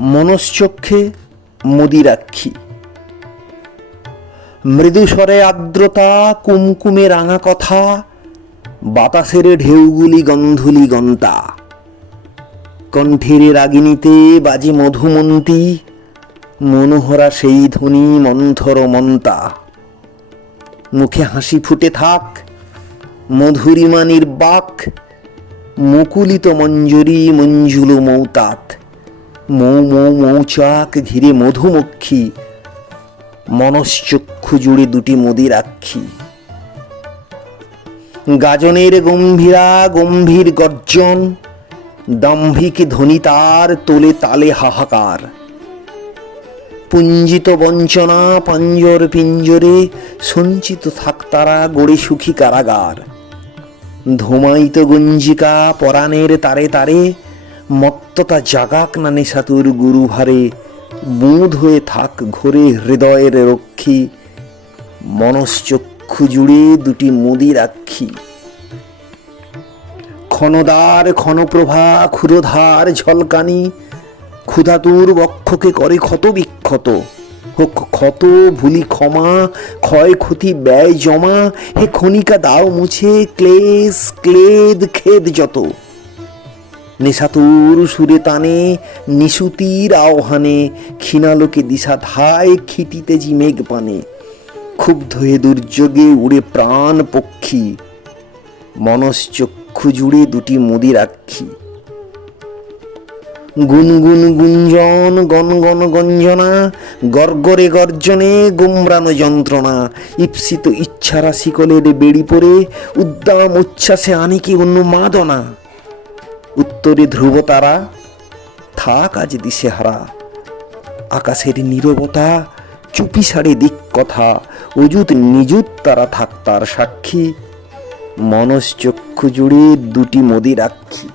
মনশ্চক্ষে মদিরাক্ষী। মৃদুস্বরে আর্দ্রতা, কুমকুমে রাঙা কথা, বাতাসের ঢেউগুলি গন্ধুলি গন্তা। কণ্ঠের রাগিনীতে বাজে মধুমন্তী, মনোহরা সেই ধ্বনি মন্থর মন্তা। মুখে হাসি ফুটে থাক, মধুরিমা নির্বাক, মুকুলিত মঞ্জরি মঞ্জুল মৌতাত। মৌ মৌ মৌচাক ঘিরে মধুমক্ষী, মনশ্চক্ষু জুড়ে দুটি মদিরাক্ষী। গাজনের গম্ভীরা গম্ভীর গর্জন, দাম্ভিক ধ্বনি তার তোলে তালে হাহাকার। পুঞ্জিত বঞ্চনা পাঞ্জর পিঞ্জরে, সঞ্চিত থাক তারা গড়ে সুখী কারাগার। ধূমায়িত গঞ্জিকা পরাণের তারে তারে, মত্ততা জাগাক না নেশাতুর গুরুভারে। বুঁদ হয়ে থাক ঘোরে হৃদয়ের রক্ষী, মনশ্চক্ষু জুড়ে দুটি মদিরাক্ষী। ক্ষণদার ক্ষণপ্রভা ক্ষুরধার ঝলকানি, ক্ষুধাতুর বক্ষকে করে ক্ষত বিক্ষত। হোক ক্ষত ভুলি ক্ষমা, ক্ষয়ক্ষতি ব্যয় জমা। হে ক্ষণিকা দাও মুছে ক্লেশ ক্লেদ খেদ যত। নেশাতুর সুরে তানে নিশুতির আহ্বানে, ক্ষীণালোকে দিশা ধায় খিটিতেজি মেঘ পানে। ক্ষুব্ধ হে দুর্যোগে উড়ে প্রাণ পক্ষী, মনশ্চক্ষু জুড়ে দুটি মদিরাক্ষী। গুনগুন গুঞ্জন গনগন গঞ্জনা, গর্গরে গর্জনে গুমরানো যন্ত্রণা। ঈপ্সিত ইচ্ছারা শিকলের বেড়ি পড়ে, উদ্দাম উচ্ছ্বাসে আনিকে উন্মাদনা। উত্তরে ধ্রুব তারা, থাক আজ দিশেহারা। আকাশের নীরবতা চুপি সারে দিক কথা, অযুত নিযুত তারা থাক তার সাক্ষী। মনশ্চক্ষু জুড়ে দুটি মদিরাক্ষী।